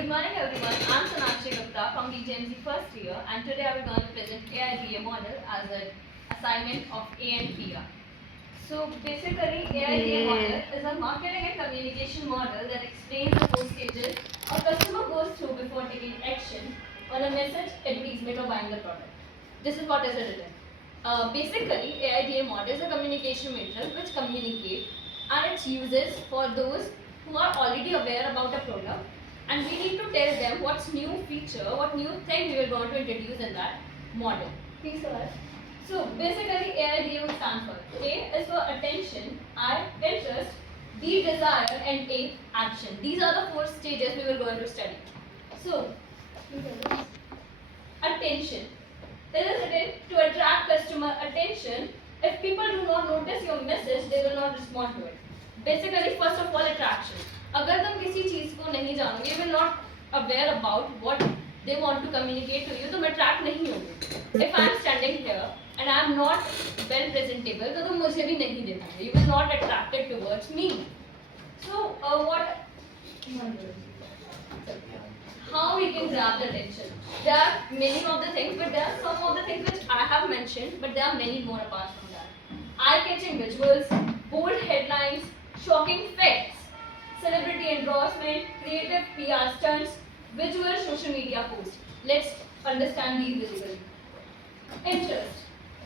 Good morning everyone, I'm Sonakshi Gupta from DGMC first year and today I will going to present AIDA model as an assignment of A and PR. So basically AIDA model is a marketing and communication model that explains the 4 stages a customer goes through before taking action on a message, advertisement or buying the product. This is what is written. Basically AIDA model is a communication matrix which communicates and its uses for those who are already aware about a product and we need to tell them what's new feature, what new thing we are going to introduce in that model. Please go ahead. So basically AIDA will stand for A is for attention, I interest, D desire and A action. These are the 4 stages we were going to study. So attention. It is written to attract customer attention. If people do not notice your message, they will not respond to it. Basically, first of all, attraction. अगर तुम किसी चीज को नहीं जानोगे, you will not aware about what they want to communicate to you, तुम attract नहीं होगे. If I am standing here and I am not well presentable, तो तुम मुझे भी नहीं देखोगे. You will not attracted towards me. So how we can grab the attention? There are many of the things, but there are some of the things which I have mentioned, but there are many more apart from that. Eye-catching visuals, bold headlines, shocking facts, celebrity endorsement, creative PR stunts, visual social media posts. Let's understand these visually. Interest.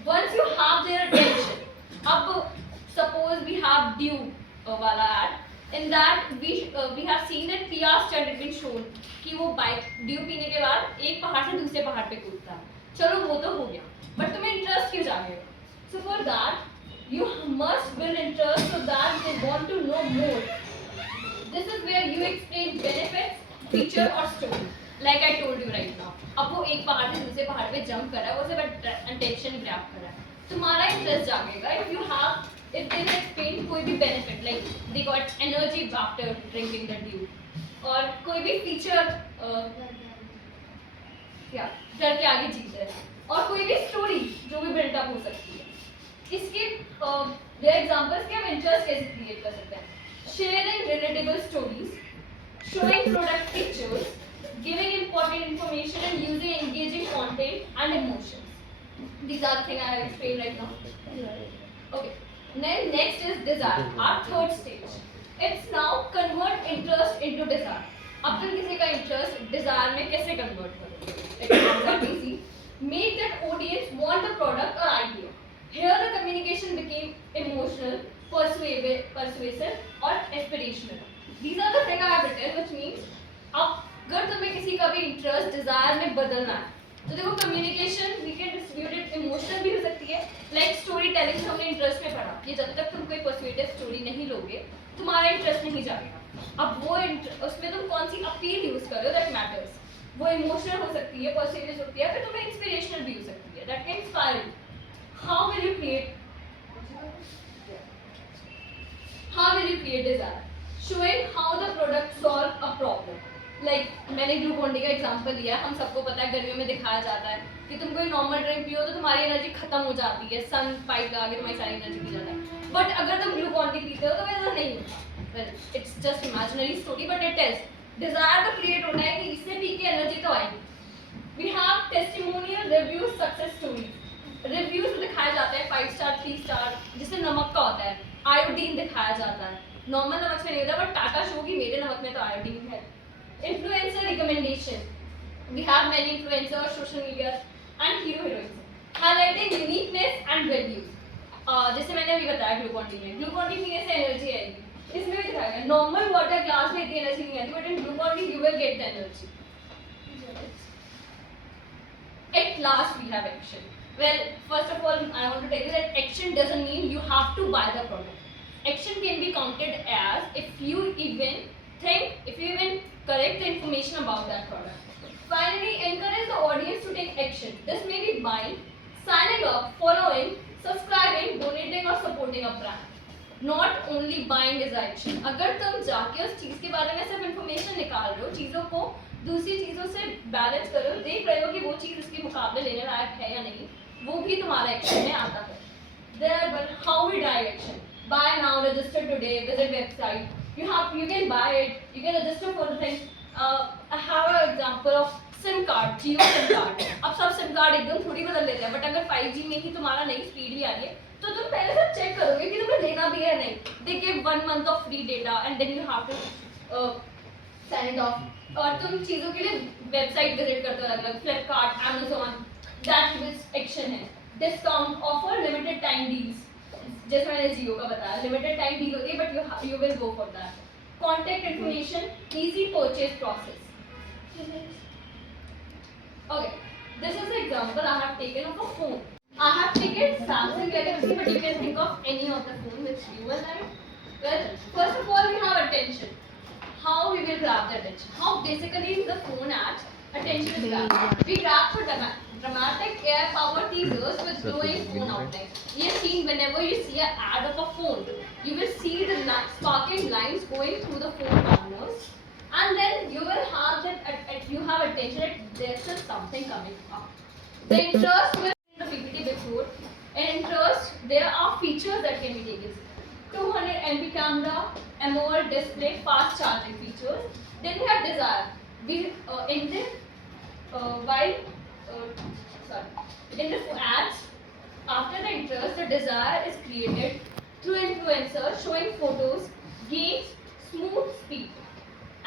Once you have their attention, up suppose we have due wala ad. In that we have seen that PR stunt has been shown कि वो bike due पीने के बाद एक पहाड़ से दूसरे पहाड़ पे कूदता है. चलो वो तो हो गया, बट तुम्हें इंटरेस्ट क्यों जागेगा? So for that you must build interest so that they want to know more. This is where you explain benefits, feature or story. Like I told you right now. अब वो एक पहाड़ से दूसरे पहाड़ पे जंप कर रहा है, वो सिर्फ अटेंशन ग्रैब कर रहा है. तुम्हारा इंटरेस्ट जागेगा if they explain कोई भी benefit like they got energy after drinking the dew और कोई भी feature क्या डर के आगे जीत है और कोई भी story जो भी build up हो सकती है. इसके their examples के हम interest कैसे create कर सकते हैं? Sharing relatable stories, showing product features, giving important information and using engaging content and emotions. These are the things I have explained right now. Okay. Then next is desire, our third stage. It's now convert interest into desire. अब तुम किसी का interest desire में कैसे convert करोगे? It's easy. Make that audience want the product or idea. Here the communication became emotional, persuasive or aspirational. These are the things I have written, which means अगर तुम्हें किसी का भी interest desire में बदलना है तो देखो communication we can distribute it emotional भी हो सकती है लाइक स्टोरी टेलिंग हमने इंटरेस्ट में पढ़ा ये जब तक तुम कोई पर्सुएटिव स्टोरी नहीं लोगे तुम्हारा इंटरेस्ट नहीं जाएगा. अब वो उसमें तुम कौन सी अपील यूज कर रहे हो दैट मैटर्स. वो इमोशनल हो सकती है, पर्सुएटिव होती है, फिर तुम्हें इंस्पिरेशनल भी हो सकती है that can inspire you. How will you create desire? Showing how the product solve a problem. Like मैंने ग्लूकोन डी का एग्जांपल लिया. हम सबको पता है गर्मियों में दिखाया जाता है कि तुम कोई नॉर्मल ड्रिंक पियो तो तुम्हारी एनर्जी खत्म हो जाती है, सन पाइप लगा के तुम्हारी सारी एनर्जी पी जाता है. बट अगर तुम ग्लूकोन डी पीते हो तो वैसा नहीं होता. Well it's just imaginary story but it is. Desire तो क्रिएट होना है कि इससे पी के एनर्जी तो आएगी. We have testimonial reviews, success stories. Reviews दिखाया जाता है 5 स्टार 3 स्टार जिससे नमक का होता है. आयोडीन दिखाया जाता है, नॉर्मल नमक में नहीं होता बट टाटा शो की मेरे नमक में तो आयोडीन है. Influencer recommendation. We have many influencers, social media and hero heroines highlighting uniqueness and values. जैसे मैंने अभी बताया ग्लूकोन डी में, ग्लूकोन डी पीने से एनर्जी आएगी. इसमें भी दिखाया गया नॉर्मल वाटर ग्लास में इतनी एनर्जी नहीं आती but in Glucon D you will get the energy. At last we have action. Well, first of all I want to tell you that action doesn't mean you have to buy the product. Action can be counted as if you even correct the information about that product. Finally, encourage the audience to take action. This may be buying, signing up, following, subscribing, donating or supporting a brand. Not only buying is action. अगर तुम जाके उस चीज के बारे में सिर्फ information निकाल रहे हो, चीजों को दूसरी चीजों से बैलेंस कर रहे हो, देख रहे हो कि वो चीज उसके मुकाबले लेने लायक है या नहीं, वो भी तुम्हारा एक्शन में आता है. There, how we drive action? Buy now, register today, visit website. You can buy it, you can register for the thing. Example of SIM card, Jio SIM card. अब सब सिम कार्ड एकदम थोड़ी बदल लेते हैं, बट अगर 5G में ही तुम्हारा नई स्पीड भी आ रही है तो तुम पहले से चेक करोगे कि तुम्हें लेना भी है नहीं। They give 1 month of free data and then you have to sign it off. और तुम चीज़ों के लिए वेबसाइट विजिट करते हो अलग अलग, Flipkart, Amazon, that which action है। Discount offer, limited time deals, जैसे मैंने जियो का बताया लिमिटेड टाइम डील होती है but you will go for that. Contact information, easy purchase process. Okay, this is an example I have taken of a phone. I have taken Samsung Galaxy, but you can think of any of the phone which you will like. Well, first of all, we have attention. How we will grab the attention? How basically the phone ads, attention is grabbed. We grab for dramatic air-powered teasers with glowing phone outlines. Yes, seen whenever you see an ad of a phone, you will see the sparkling lines going through the phone corners. And then you will have that you have attention that there's just something coming up. The interest will in the PPT before. In interest, there are features that can be taken. 200 MP camera, AMOLED display, fast charging features. Then we have desire. We in the in the ads, after the interest, the desire is created through influencers showing photos, games, smooth speed.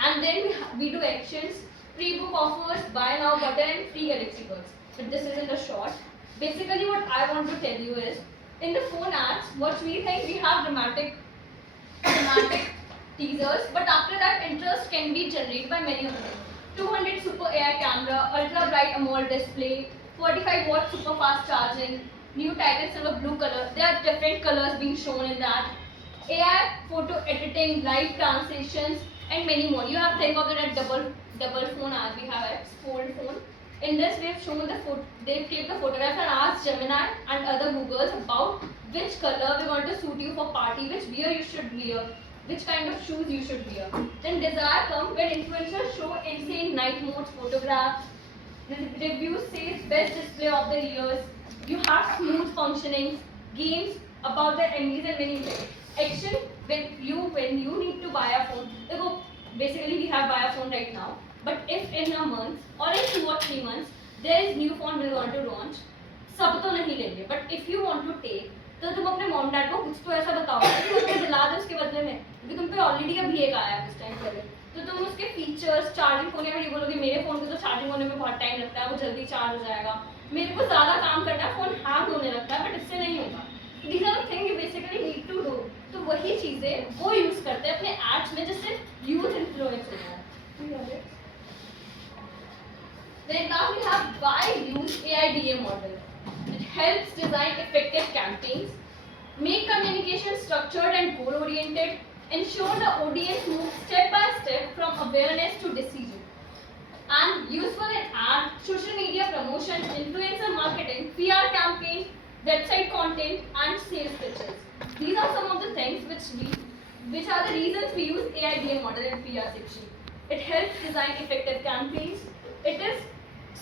And then we do actions, pre-book offers, buy now button and free Galaxy Buds. But this is in the short. Basically what I want to tell you is, in the phone ads, what we think we have dramatic teasers, but after that interest can be generated by many of them. 200 super AI camera, ultra bright AMOLED display, 45 watt super fast charging, new Titan silver blue color. There are different colors being shown in that. AI photo editing, live translations, and many more. You have to think of it as double phone as we have a fold phone. In this we have shown the they've taken the photograph and asked Gemini and other Googles about which color we want to suit you for party, which wear you should wear, which kind of shoes you should wear. Then desire comes when influencers show insane night modes, photographs, reviews says best display of the years. You have smooth functioning, games about the Emmys and many more. Action when you need to buy a phone. देखो basically we have buy a phone right now, but if in a month or in 2 or 3 months there is new phone will want to launch, सब तो नहीं लेंगे, but if you want to take तो तुम अपने mom dad को कुछ तो ऐसा बताओ कि वो तुम्हें दिला दे उसके बदले में, क्योंकि तुम पे ऑलरेडी अभी एक आया है कुछ टाइम पहले, तो तुम उसके फीचर्स चार्जिंग होने में ये बोलोगे मेरे फोन को तो चार्जिंग होने में बहुत टाइम लगता है, वो जल्दी चार्ज हो जाएगा, मेरे को ज़्यादा काम करना है, फोन हैंग होने लगता है, बट इससे नहीं होगा। These are the things you basically need to do. तो वही चीजें वो यूज करते हैं अपने एड्स में जिससे यूथ इन्फ्लुएंस हो जाए। Then now we have why use AIDA model. It helps design effective campaigns, make communication structured and goal oriented, ensure the audience moves step by step from awareness to decision, and useful in ad, social media promotion, influencer marketing, PR campaign, website content and sales pitches. These are some of the things which are the reasons we use AIDA model in PR section. It helps design effective campaigns. It is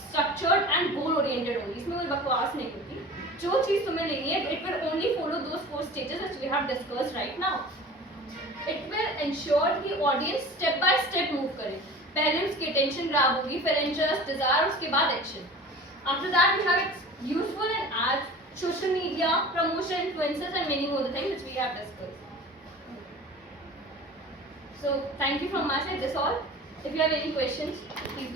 structured and goal oriented only. इसमें कोई बकवास नहीं होती। जो चीज़ तुम्हें लेनी है, it will only follow those 4 stages which we have discussed right now. It will ensure कि audience step by step move करे। पहले उसकी attention grab होगी, फिर interest, desire, उसके बाद action. After that we have it's useful in ads, social media, promotion, influencers and many more things which we have discussed. So thank you from my side, that's all. If you have any questions, please